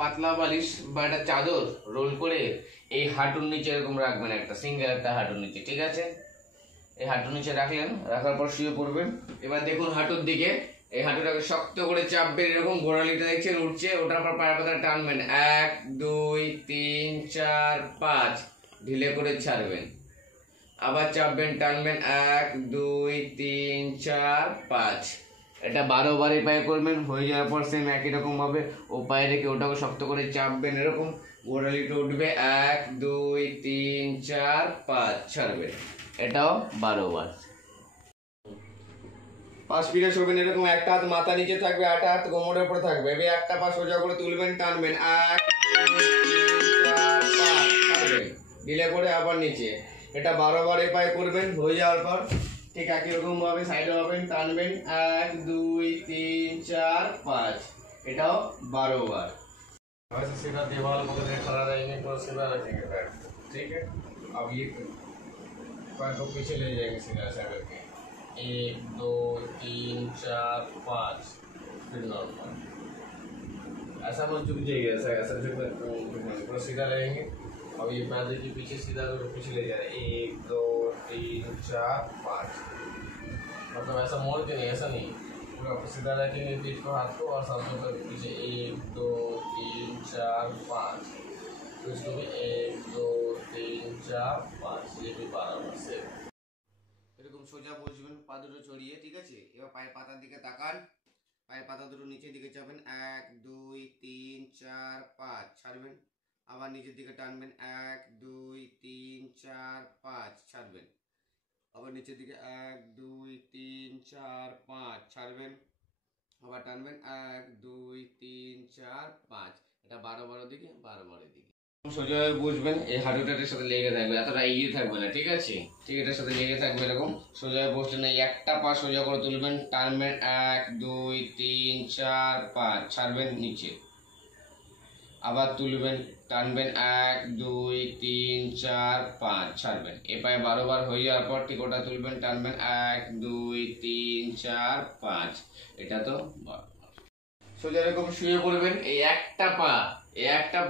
পাতলা বালিশ বা একটা চাদর রোল করে এই হাঁটুর নিচে এরকম রাখবেন, একটা সিঙ্গেল একটা হাঁটুর নিচে, ঠিক আছে? এই হাঁটুর নিচে রাখলেন, রাখার পর শুয়ে পড়বেন। এবার দেখুন হাঁটুর দিকে, এই হাঁটুটাকে শক্ত করে চাপবেন, এরকম গোড়ালিটা দেখছেন উঠছে, ওটার পর পায়ের পাতা টানবেন, 1 2 3 4 5, ঢিলে করে ছাড়বেন, আবার চাপবেন, টানবেন, 1 2 3 4 5। এটা 12 বার এই পায়ে করবেন। হয়ে যাওয়ার পর সেম একই রকম ভাবে ও পায়ে রেখে ওটাকে শক্ত করে চাপবেন, এরকম গোড়ালিটা উঠবে, 1 2 3 4 5, ছাড়বেন। এটাও 12 বার। 5 ফিরে শোবেন, এরকম একটা হাত মাথা নিচে থাকবে, একটা হাত কোমরের উপরে থাকবে। এবার একটা পা সোজা করে তুলবেন, টানবেন, 1 2 3 4 5, ছাড়বেন, ঢিলে করে আবার নিচে। এটা 12 বার এই পায়ে করবেন। হয়ে যাওয়ার পর ঠিক একই রকম ভাবে সাইডে হবেন, টানবেন, 1 2 3 4 5, এটাও 12 बार। वैसे सीधा दीवार को खड़ा रहेंगे तो सीधा रखेंगे पैर, ठीक है? अब ये पैर को पीछे ले जाएंगे सीधा ऐसा करके, 1 2 3 4 5, फिर नॉर्मल। ऐसा मत झुक जाइए, ऐसा ऐसा झुक पूरा सीधा रहेंगे। अब ये पैर देखिए पीछे सीधा तो पीछे ले जा रहे हैं, 1 2 3 4 5, मतलब ऐसा मोड़ के नहीं, ऐसा नहीं, पूरा सीधा रखेंगे पीठ को, हाथ को, और सामने पर पीछे 1 2 3 4 5, तो इसको भी 1 2 3 4 5, ये भी 12 বার से। এরকম সোজা বসবেন, পা দুটো ছড়িয়ে, ঠিক আছে? এবার পায়ের পাতার দিকে তাকান, পায়ের পাতা দুটো নিচের দিকে চাপেন, 1 2 3 4 5, ছাড়বেন, আবার নিচের দিকে টানবেন, 1 2 3 4 5, ছাড়বেন, আবার নিচের দিকে 1 2 3 4 5, ছাড়বেন, আবার টানবেন, 1 2 3 4 5। এটা 12 বার দিকে, 12 বার দিকে। সোজা হয়ে বসবেন, এই হাঁটুটার সাথে লেগে থাকবে, এতটা এগিয়ে থাকবে না, ঠিক আছে? ঠিক এটার সাথে লেগে থাকবে, এরকম সোজা হয়ে বসছেন, একটা পা সোজা করে তুলবেন, টানবেন, 1 2 3 4 5, ছাড়বেন নিচে, আবার তুলবেন, টানবেন, 1 2 3 4 5, ছাড়বেন। এ পায়ে 12 বার হয়ে যাওয়ার পর ঠিক ওটা তুলবেন, টানবেন, 1 2 3 4 5, এটা তো 12 বার। সোজা এরকম শুয়ে পড়বেন, এই একটা পা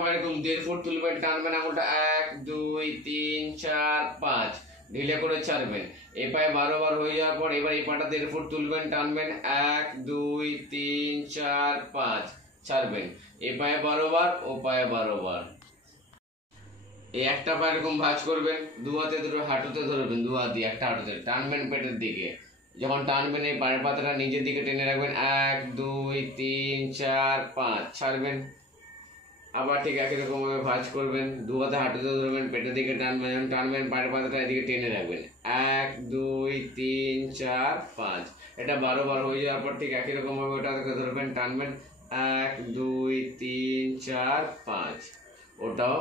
এরকম 1.5 ফুট তুলবেন, টানবেন আঙুলটা, 1 2 3 4 5, ঢিলে করে ছাড়বেন। এ পায়ে 12 বার হয়ে যাওয়ার পর এবার এই পাটা 1.5 ফুট তুলবেন, টানবেন, 1 2 3 4 5, ছাড়বেন। এ পায়ে 12 বার, ও পায়ে 12 বার। এই একটা পা এরকম ভাঁজ করবেন, দু হাতে দুটো হাঁটুতে ধরবেন, দু হাত দিয়ে একটা হাঁটুতে টানবেন পেটের দিকে। যখন টানবেন এই পায়ের পাতাটা নিচের দিকে টেনে রাখবেন, 1 2 3 4 5, ছাড়বেন, আবার ঠিক একই রকম ভাবে ভাঁজ করবেন, দু হাতে হাঁটুতে ধরবেন, পেটের দিকে টানবেন, যখন টানবেন পায়ের পাতাটা এদিকে টেনে রাখবেন, 1 2 3 4 5। এটা 12 বার হয়ে যাওয়ার পর ঠিক একই রকম ভাবে ওটাকে ধরবেন, টানবেন, 1 2 3 4 5, ওটাও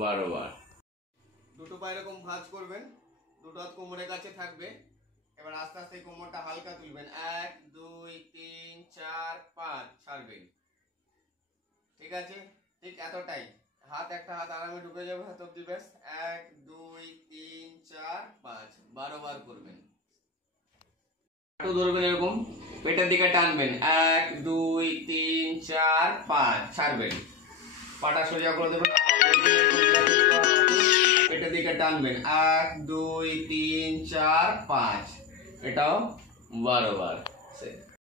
12 বার। দুটো পা এরকম ভাঁজ করবেন, দুটো হাত কোমরের কাছে থাকবে। এবার আস্তে আস্তে কোমরটা হালকা তুলবেন, 1 2 3 4 5, ছাড়বেন, ঠিক আছে? ঠিক এতটাই, হাত একটা হাত আরামে ঢুকে যাবে হাত অব্দি, ব্যাস। 1 2 3 4 5, 12 বার করবেন। হাঁটু ধরবেন, এরকম পেটের দিকে টানবেন, 1 2 3 4 5, ছাড়বেন, পাটা সোজা করে দেবেন, পেটের দিকে টানবেন, 1 2 3 4 5, এটাও 12 বার।